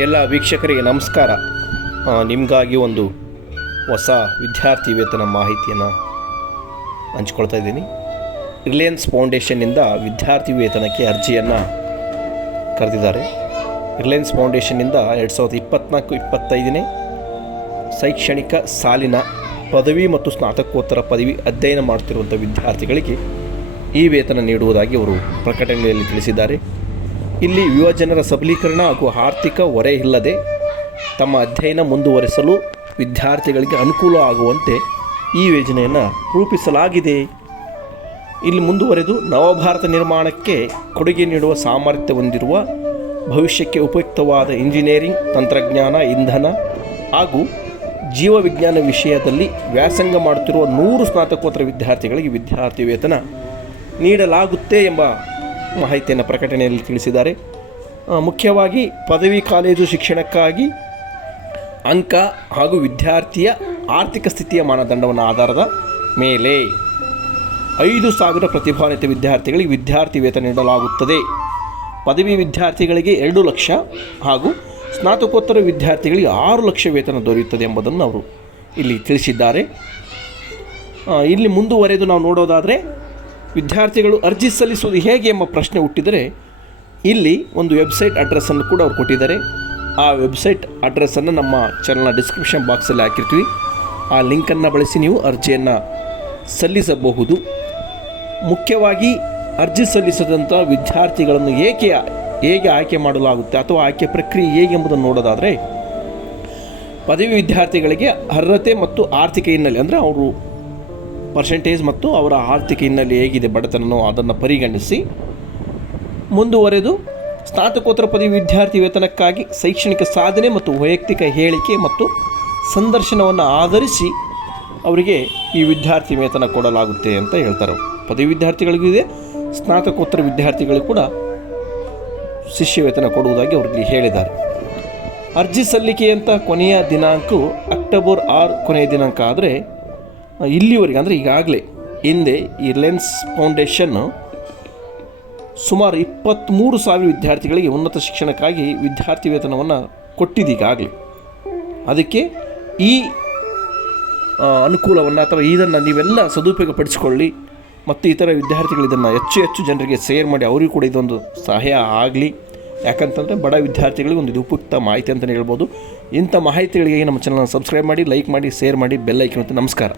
ಎಲ್ಲ ವೀಕ್ಷಕರಿಗೆ ನಮಸ್ಕಾರ. ನಿಮಗಾಗಿ ಒಂದು ಹೊಸ ವಿದ್ಯಾರ್ಥಿ ವೇತನ ಮಾಹಿತಿಯನ್ನು ಹಂಚ್ಕೊಳ್ತಾ ಇದ್ದೀನಿ. ರಿಲಯನ್ಸ್ ಫೌಂಡೇಶನ್ನಿಂದ ವಿದ್ಯಾರ್ಥಿ ವೇತನಕ್ಕೆ ಅರ್ಜಿಯನ್ನು ಕರೆದಿದ್ದಾರೆ. ರಿಲಯನ್ಸ್ ಫೌಂಡೇಶನ್ನಿಂದ ಎರಡು ಸಾವಿರದ ಇಪ್ಪತ್ತ್ನಾಲ್ಕು ಇಪ್ಪತ್ತೈದನೇ ಶೈಕ್ಷಣಿಕ ಸಾಲಿನ ಪದವಿ ಮತ್ತು ಸ್ನಾತಕೋತ್ತರ ಪದವಿ ಅಧ್ಯಯನ ಮಾಡ್ತಿರುವಂಥ ವಿದ್ಯಾರ್ಥಿಗಳಿಗೆ ಈ ವೇತನ ನೀಡುವುದಾಗಿ ಅವರು ಪ್ರಕಟಣೆಯಲ್ಲಿ ತಿಳಿಸಿದ್ದಾರೆ. ಇಲ್ಲಿ ಯುವಜನರ ಸಬಲೀಕರಣ ಹಾಗೂ ಆರ್ಥಿಕ ಹೊರೆ ಇಲ್ಲದೆ ತಮ್ಮ ಅಧ್ಯಯನ ಮುಂದುವರಿಸಲು ವಿದ್ಯಾರ್ಥಿಗಳಿಗೆ ಅನುಕೂಲ ಆಗುವಂತೆ ಈ ಯೋಜನೆಯನ್ನು ರೂಪಿಸಲಾಗಿದೆ. ಇಲ್ಲಿ ಮುಂದುವರೆದು ನವಭಾರತ ನಿರ್ಮಾಣಕ್ಕೆ ಕೊಡುಗೆ ನೀಡುವ ಸಾಮರ್ಥ್ಯ ಹೊಂದಿರುವ ಭವಿಷ್ಯಕ್ಕೆ ಉಪಯುಕ್ತವಾದ ಇಂಜಿನಿಯರಿಂಗ್, ತಂತ್ರಜ್ಞಾನ, ಇಂಧನ ಹಾಗೂ ಜೀವವಿಜ್ಞಾನ ವಿಷಯದಲ್ಲಿ ವ್ಯಾಸಂಗ ಮಾಡುತ್ತಿರುವ ನೂರು ಸ್ನಾತಕೋತ್ತರ ವಿದ್ಯಾರ್ಥಿಗಳಿಗೆ ವಿದ್ಯಾರ್ಥಿ ವೇತನ ನೀಡಲಾಗುತ್ತೆ ಎಂಬ ಮಾಹಿತಿಯನ್ನು ಪ್ರಕಟಣೆಯಲ್ಲಿ ತಿಳಿಸಿದ್ದಾರೆ. ಮುಖ್ಯವಾಗಿ ಪದವಿ ಕಾಲೇಜು ಶಿಕ್ಷಣಕ್ಕಾಗಿ ಅಂಕ ಹಾಗೂ ವಿದ್ಯಾರ್ಥಿಯ ಆರ್ಥಿಕ ಸ್ಥಿತಿಯ ಮಾನದಂಡವನ್ನು ಆಧಾರದ ಮೇಲೆ ಐದು ಸಾವಿರ ಪ್ರತಿಭಾನ್ವಿತ ವಿದ್ಯಾರ್ಥಿಗಳಿಗೆ ವಿದ್ಯಾರ್ಥಿ ವೇತನ ನೀಡಲಾಗುತ್ತದೆ. ಪದವಿ ವಿದ್ಯಾರ್ಥಿಗಳಿಗೆ ಎರಡು ಲಕ್ಷ ಹಾಗೂ ಸ್ನಾತಕೋತ್ತರ ವಿದ್ಯಾರ್ಥಿಗಳಿಗೆ ಆರು ಲಕ್ಷ ವೇತನ ದೊರೆಯುತ್ತದೆ ಎಂಬುದನ್ನು ಅವರು ಇಲ್ಲಿ ತಿಳಿಸಿದ್ದಾರೆ. ಇಲ್ಲಿ ಮುಂದುವರೆದು ನಾವು ನೋಡೋದಾದರೆ ವಿದ್ಯಾರ್ಥಿಗಳು ಅರ್ಜಿ ಸಲ್ಲಿಸುವುದು ಹೇಗೆ ಎಂಬ ಪ್ರಶ್ನೆ ಹುಟ್ಟಿದರೆ ಇಲ್ಲಿ ಒಂದು ವೆಬ್ಸೈಟ್ ಅಡ್ರೆಸ್ಸನ್ನು ಕೂಡ ಅವ್ರು ಕೊಟ್ಟಿದ್ದಾರೆ. ಆ ವೆಬ್ಸೈಟ್ ಅಡ್ರೆಸ್ಸನ್ನು ನಮ್ಮ ಚಾನಲ್ನ ಡಿಸ್ಕ್ರಿಪ್ಷನ್ ಬಾಕ್ಸಲ್ಲಿ ಹಾಕಿರ್ತೀವಿ. ಆ ಲಿಂಕನ್ನು ಬಳಸಿ ನೀವು ಅರ್ಜಿಯನ್ನು ಸಲ್ಲಿಸಬಹುದು. ಮುಖ್ಯವಾಗಿ ಅರ್ಜಿ ಸಲ್ಲಿಸದಂಥ ವಿದ್ಯಾರ್ಥಿಗಳನ್ನು ಏಕೆ ಹೇಗೆ ಆಯ್ಕೆ ಮಾಡಲಾಗುತ್ತೆ ಅಥವಾ ಆಯ್ಕೆ ಪ್ರಕ್ರಿಯೆ ಹೇಗೆ ಎಂಬುದನ್ನು ನೋಡೋದಾದರೆ, ಪದವಿ ವಿದ್ಯಾರ್ಥಿಗಳಿಗೆ ಅರ್ಹತೆ ಮತ್ತು ಆರ್ಥಿಕ ಹಿನ್ನೆಲೆ ಅಂದರೆ ಅವರು ಪರ್ಸೆಂಟೇಜ್ ಮತ್ತು ಅವರ ಆರ್ಥಿಕ ಹಿನ್ನೆಲೆ ಹೇಗಿದೆ, ಬಡತನನೋ ಅದನ್ನು ಪರಿಗಣಿಸಿ. ಮುಂದುವರೆದು, ಸ್ನಾತಕೋತ್ತರ ಪದವಿ ವಿದ್ಯಾರ್ಥಿ ವೇತನಕ್ಕಾಗಿ ಶೈಕ್ಷಣಿಕ ಸಾಧನೆ ಮತ್ತು ವೈಯಕ್ತಿಕ ಹೇಳಿಕೆ ಮತ್ತು ಸಂದರ್ಶನವನ್ನು ಆಧರಿಸಿ ಅವರಿಗೆ ಈ ವಿದ್ಯಾರ್ಥಿ ವೇತನ ಕೊಡಲಾಗುತ್ತೆ ಅಂತ ಹೇಳ್ತಾರೆ. ಪದವಿ ವಿದ್ಯಾರ್ಥಿಗಳಿಗೂ ಇದೆ, ಸ್ನಾತಕೋತ್ತರ ವಿದ್ಯಾರ್ಥಿಗಳು ಕೂಡ ಶಿಷ್ಯ ವೇತನ ಕೊಡುವುದಾಗಿ ಅವರಿಗೆ ಹೇಳಿದ್ದಾರೆ. ಅರ್ಜಿ ಸಲ್ಲಿಕೆಯಂಥ ಕೊನೆಯ ದಿನಾಂಕವು ಅಕ್ಟೋಬರ್ ಆರು ಕೊನೆಯ ದಿನಾಂಕ ಆದರೆ ಇಲ್ಲಿವರೆಗೆ, ಅಂದರೆ ಈಗಾಗಲೇ ಹಿಂದೆ ಈ ಲೆನ್ಸ್ ಫೌಂಡೇಶನ್ನು ಸುಮಾರು ಇಪ್ಪತ್ತ್ಮೂರು ಸಾವಿರ ವಿದ್ಯಾರ್ಥಿಗಳಿಗೆ ಉನ್ನತ ಶಿಕ್ಷಣಕ್ಕಾಗಿ ವಿದ್ಯಾರ್ಥಿ ವೇತನವನ್ನು ಕೊಟ್ಟಿದೆ ಈಗಾಗಲೇ. ಅದಕ್ಕೆ ಈ ಅನುಕೂಲವನ್ನು ಅಥವಾ ಇದನ್ನು ನೀವೆಲ್ಲ ಸದುಪಯೋಗ ಪಡಿಸಿಕೊಳ್ಳಿ ಮತ್ತು ಇತರ ವಿದ್ಯಾರ್ಥಿಗಳು ಇದನ್ನು ಹೆಚ್ಚು ಹೆಚ್ಚು ಜನರಿಗೆ ಶೇರ್ ಮಾಡಿ ಅವರಿಗೂ ಕೂಡ ಇದೊಂದು ಸಹಾಯ ಆಗಲಿ. ಯಾಕಂತಂದರೆ ಬಡ ವಿದ್ಯಾರ್ಥಿಗಳಿಗೆ ಒಂದು ಇದು ಉಪಯುಕ್ತ ಮಾಹಿತಿ ಅಂತಲೇ ಹೇಳ್ಬೋದು. ಇಂಥ ಮಾಹಿತಿಗಳಿಗೆ ನಮ್ಮ ಚಾನಲ್ನ ಸಬ್ಸ್ಕ್ರೈಬ್ ಮಾಡಿ ಲೈಕ್ ಮಾಡಿ ಶೇರ್ ಮಾಡಿ ಬೆಲ್ ಮತ್ತು ನಮಸ್ಕಾರ.